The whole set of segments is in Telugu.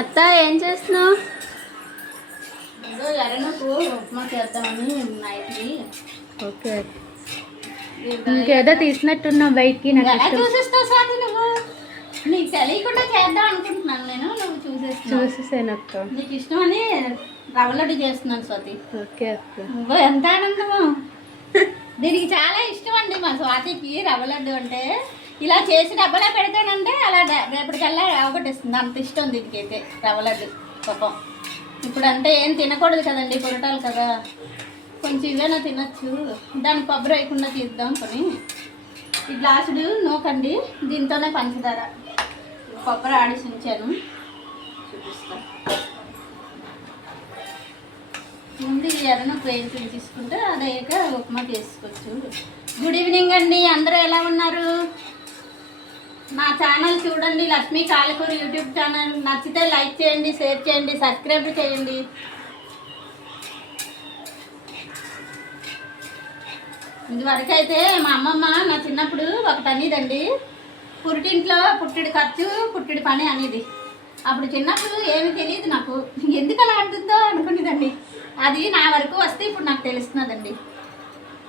అత్త ఏం చేస్తున్నావు? ఏదో ఎర్రనప్పు ఉప్మా చేద్దామని నైట్కి. ఓకే, ఇంకేదో తీసినట్టున్నావు బయటికి. ఎలా చూసేస్తావు స్వాతి నువ్వు? నీకు తెలియకుండా చేద్దాం అనుకుంటున్నాను నేను, నువ్వు చూసేసాను అక్క. నీకు ఇష్టమని రవ్వ లడ్డు చేస్తున్నాను స్వాతి. ఓకే అక్క. నువ్వు ఎంత ఆనందము! దీనికి చాలా ఇష్టం అండి మా స్వాతికి రవ్వ లడ్డు అంటే. ఇలా చేసి డబ్బలా పెడతానంటే అలా రేపటికల్లా అవగొట్టేస్తుంది, అంత ఇష్టం దీనికి అయితే రవ్వ లడ్డు. పాపం ఇప్పుడు అంటే ఏం తినకూడదు కదండి, పొరటాలు కదా, కొంచెం ఇవేనా తినచ్చు. దానికి కొబ్బరి వేయకుండా తీద్దాం కొని. ఈ గ్లాసుడు నోకండి, దీంతోనే పంచదార కొబ్బరి ఆడిసి ఉంచాను, చూపిస్తా. ముందు ఈ ఎర్రనప్పు వేయించి తీసుకుంటే అదయ్యాక ఉప్మా చేసుకోవచ్చు. గుడ్ ఈవినింగ్ అండి, అందరూ ఎలా ఉన్నారు? నా ఛానల్ చూడండి, లక్ష్మీ కాలకూరి యూట్యూబ్ ఛానల్. నచ్చితే లైక్ చేయండి, షేర్ చేయండి, సబ్స్క్రైబ్ చేయండి. ఇదివరకైతే మా అమ్మమ్మ నా చిన్నప్పుడు ఒకటి అనేదండి, పురిటింట్లో పుట్టిడి ఖర్చు పుట్టిడి పని అనేది. అప్పుడు చిన్నప్పుడు ఏమి తెలియదు నాకు, ఎందుకు అలా అంటుందో అనుకునేదండి. అది నా వరకు వస్తే ఇప్పుడు నాకు తెలుస్తున్నదండి.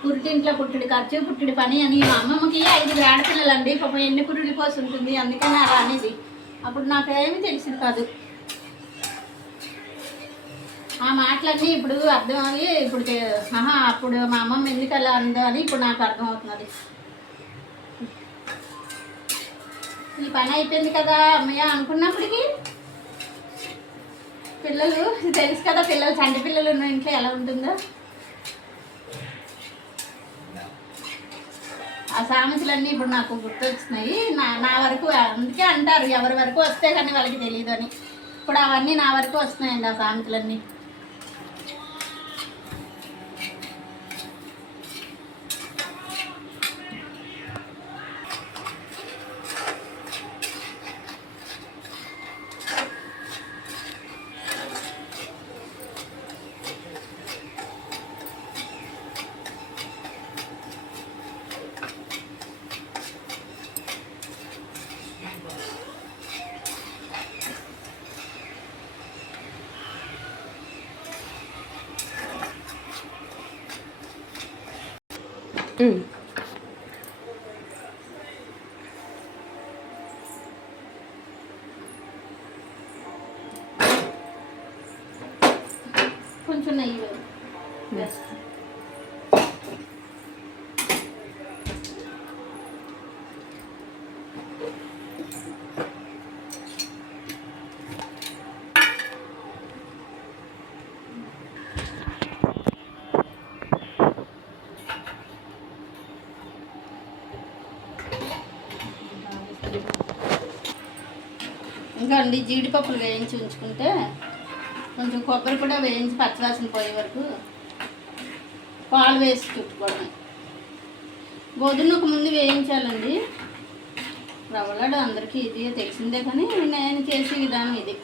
పుట్టింట్లో పుట్టిడి ఖర్చు పుట్టిడి పని అని. మా అమ్మమ్మకి 5 ఆడపిల్లలండి, పాపం ఎన్ని పురుడి పోసి ఉంటుంది, అందుకని అలా అనేది. అప్పుడు నాకేమీ తెలిసింది కాదు. ఆ మాటలన్నీ ఇప్పుడు అర్థమయ్యి ఇప్పుడు అప్పుడు మా అమ్మమ్మ ఎందుకు అలా అందో అని ఇప్పుడు నాకు అర్థమవుతున్నది. ఈ పని అయిపోయింది కదా అమ్మయ్య అనుకున్నప్పటికీ పిల్లలు తెలుసు కదా, పిల్లలు చంటి పిల్లలు ఉన్న ఇంట్లో ఎలా ఉంటుందో. ఆ సామెతలన్నీ ఇప్పుడు నాకు గుర్తొచ్చినాయి. నా వరకు అందుకే అంటారు, ఎవరి వరకు వస్తే కానీ వాళ్ళకి తెలియదు అని. ఇప్పుడు అవన్నీ నా వరకు వస్తున్నాయండి ఆ సామెతలన్నీ. కొంచెం నెయ్యి వేస్తాను. ఇంకా అండి జీడిపప్పులు వేయించి ఉంచుకుంటే, కొంచెం కొబ్బరి కూడా వేయించి పచ్చివాసన పోయే వరకు పాలు వేసి చుట్టుకోవడం. గోధుమకు ముందు వేయించాలండి. రవ్వ లడ్డు అందరికీ ఇది తెలిసిందే, కానీ నేను చేసే విధానం ఇది.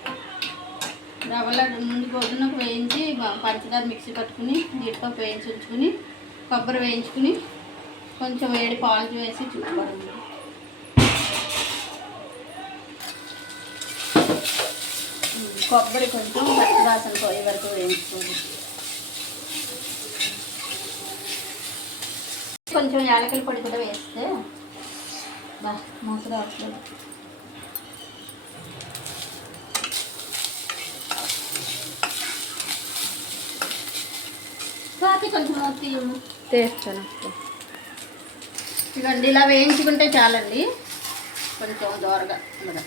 రవ్వ లడ్డు ముందు గోధుమకు వేయించి పంచదార మిక్సీ పట్టుకుని, జీడిపప్పు వేయించి ఉంచుకుని, కొబ్బరి వేయించుకుని, కొంచెం వేడి పాలు వేసి చుట్టుకోవడం. కొబ్బరి కొంచెం పచ్చివాసన పోయే వరకు వేయించుకోండి. కొంచెం యాలకుల పొడి కూడా వేస్తే మూత రావట్లేదు. కాఫీ కొంచెం తీస్తాను. ఇదండి ఇలా వేయించుకుంటే చాలండి, కొంచెం దోరగా ఉండగా.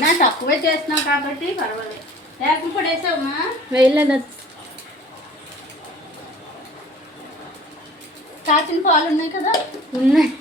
నా తక్కువే చేస్తున్నావు కాబట్టి పర్వాలేదు. యాలకుల పొడి వేసావమ్మా? వేయలేదు. కాచిన పాలు ఉన్నాయి కదా? ఉన్నాయి.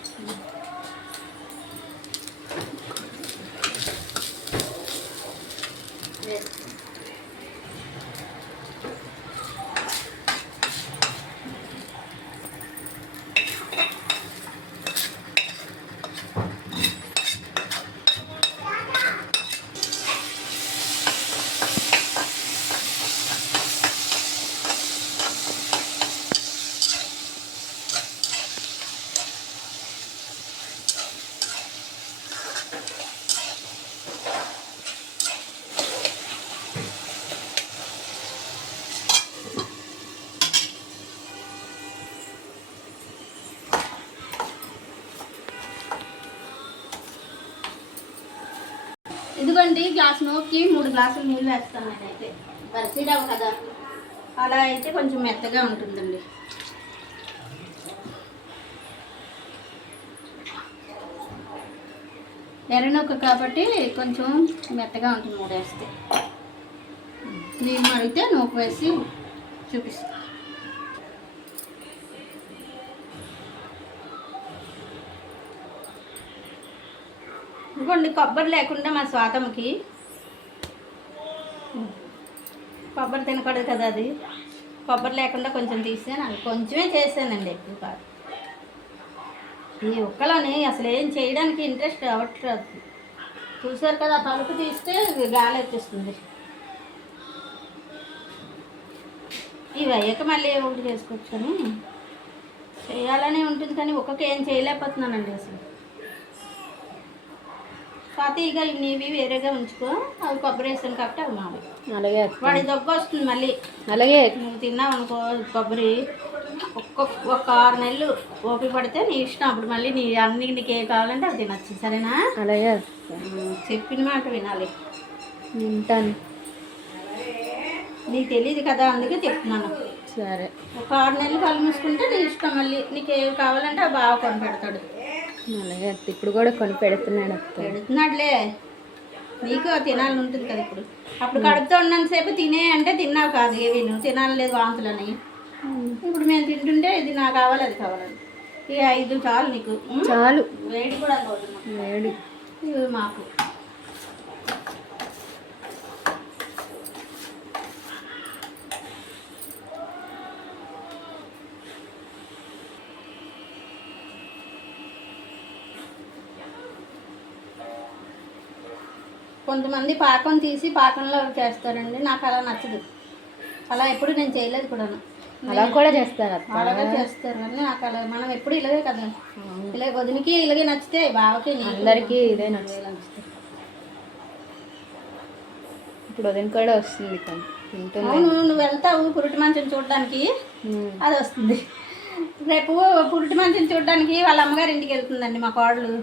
ఇదిగోండి గ్లాస్ నోకి 3 గ్లాసులు నీళ్ళు వేస్తాను నేనైతే. బర్ఫీ రవ్వ కదా, అలా అయితే కొంచెం మెత్తగా ఉంటుందండి. ఎర్రనొక్క కాబట్టి కొంచెం మెత్తగా ఉంటుంది 3 వేస్తే. నీళ్ళు మరిగితే నూక వేసి చూపిస్తాను. ఇదిగోండి కొబ్బరి లేకుండా మా స్వాతమ్మకి కొబ్బరి తినకూడదు కదా, అది కొబ్బరి లేకుండా కొంచెం తీసాను, కొంచెమే చేశానండి, ఎక్కువ కాదు. ఈ ఒక్కలోని అసలు ఏం చేయడానికి ఇంట్రెస్ట్ అవ్వట్లేదు. చూసారు కదా, తలుపు తీస్తే గాలి వచ్చేస్తుంది. ఇవి అయ్యాక మళ్ళీ ఒకటి చేసుకోవచ్చు అని చేయాలనే ఉంటుంది, కానీ ఒక్కకి ఏం చేయలేకపోతున్నానండి అసలు. కాకపోతే ఇక నీవి వేరేగా ఉంచుకో, అవి కొబ్బరి వేసాను కాబట్టి అవి మావి. అలాగే వాడి దగ్గు వస్తుంది మళ్ళీ. అలాగే నువ్వు తిన్నావు అనుకో కొబ్బరి, ఒక 6 నెలలు ఓపిక పడితే నీ ఇష్టం. అప్పుడు మళ్ళీ నీకు ఏ కావాలంటే అవి తినచ్చు, సరేనా? అలాగే చెప్పిన మాట వినాలి. వింటాను. నీకు తెలియదు కదా, అందుకే చెప్తున్నాను. సరే, ఒక 6 నెలలు కళ్ళు మూసుకుంటే నీ ఇష్టం. మళ్ళీ నీకు ఏవి కావాలంటే అవి బాగా కొని పెడతాడు. అలాగే ఇప్పుడు కూడా కొని పెడుతున్నాడు. పెడుతున్నాడులే, నీకు తినాలని ఉంటుంది కదా. అప్పుడు కడుపుతో ఉన్నంతసేపు తినే అంటే తిన్నావు కాదు, ఏవి నువ్వు తినాలి వాంతులని. ఇప్పుడు మేము తింటుంటే ఇది నాకు కావాలి, అది కావాలని. ఈ 5 చాలు నీకు, చాలు. వేడి కూడా వేడి ఇవి మాకు. కొంతమంది పాకం తీసి పాకంలో చేస్తారండి, నాకు అలా నచ్చదు. అలా ఎప్పుడు నేను చేయలేదు కూడాను. అలా కూడా చేస్తారు, అలాగే చేస్తారు కానీ నాకు అలా, మనం ఎప్పుడు ఇలాగే కదా, ఇలా వదినికి ఇలాగే నచ్చితే బావకి అందరికీ ఇదే నచ్చుతుంది. ఇప్పుడు వదిన కూడా వస్తుంది కానీ తింటుంది. అవును, నువ్వు వెళ్తావు పురిటి మంచిని చూడడానికి, అది వస్తుంది. రేపు పురిటి మంచిని చూడడానికి వాళ్ళ అమ్మగారి ఇంటికి వెళ్తుందండి మా కోడలు.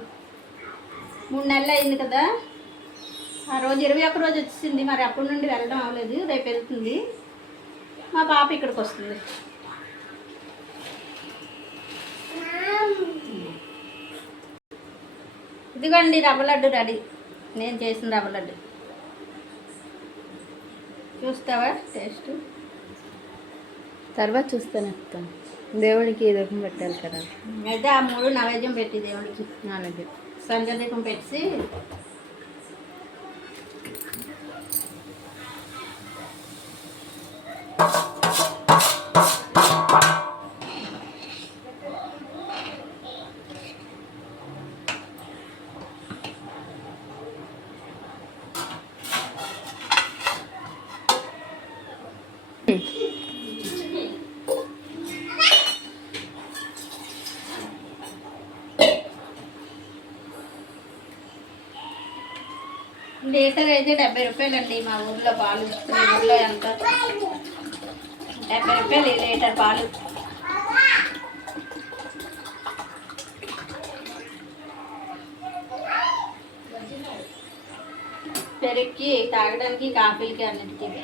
3 నెలలు అయింది కదా, ఆ రోజు 21 రోజు వచ్చింది. మరి అప్పటి నుండి వెళ్ళడం అవ్వలేదు, రేపు వెళ్తుంది. మా పాప ఇక్కడికి వస్తుంది. ఇదిగోండి రవ్వ లడ్డు రెడీ, నేను చేసిన రవ్వ లడ్డు. చూస్తావా టేస్ట్? తర్వాత చూస్తాను అక్క, దేవుడికి దీపం పెట్టాలి కదా. అయితే ఆ 3 నైవేద్యం పెట్టి దేవుడికి, అలాగే సంజ దీపం పెట్టి లీటర్ అయితే 70 రూపాయలండి మా ఊర్లో పాలు. మీ ఊర్లో ఎంత? 70 రూపాయలు లీటర్ పాలు. పెరుక్కి తాగడానికి, కాఫీలకి, అన్నిటికీ.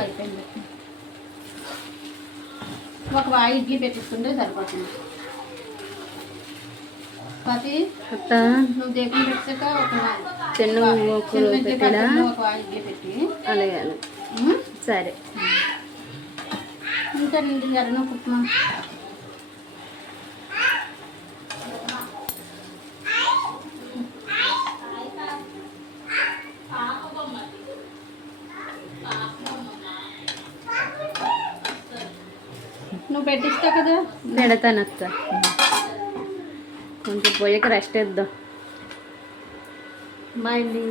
అయిపోయింది. ఒక వాయి ఇడ్లీ పెట్టిస్తుంటే సరిపోతుంది. పతి నువ్వు దీపం పెట్టాక ఒక వాయి ఇడ్లీ పెట్టి. అలాగే సరే. ఇంకానండి ఎర్రనో ఉప్మా. నువ్వు పెట్టిస్తావు కదా? పెడతాను అక్క, కొంచెం పోయాక రెస్ట్ ఇద్దాం. బాయ్ అండి.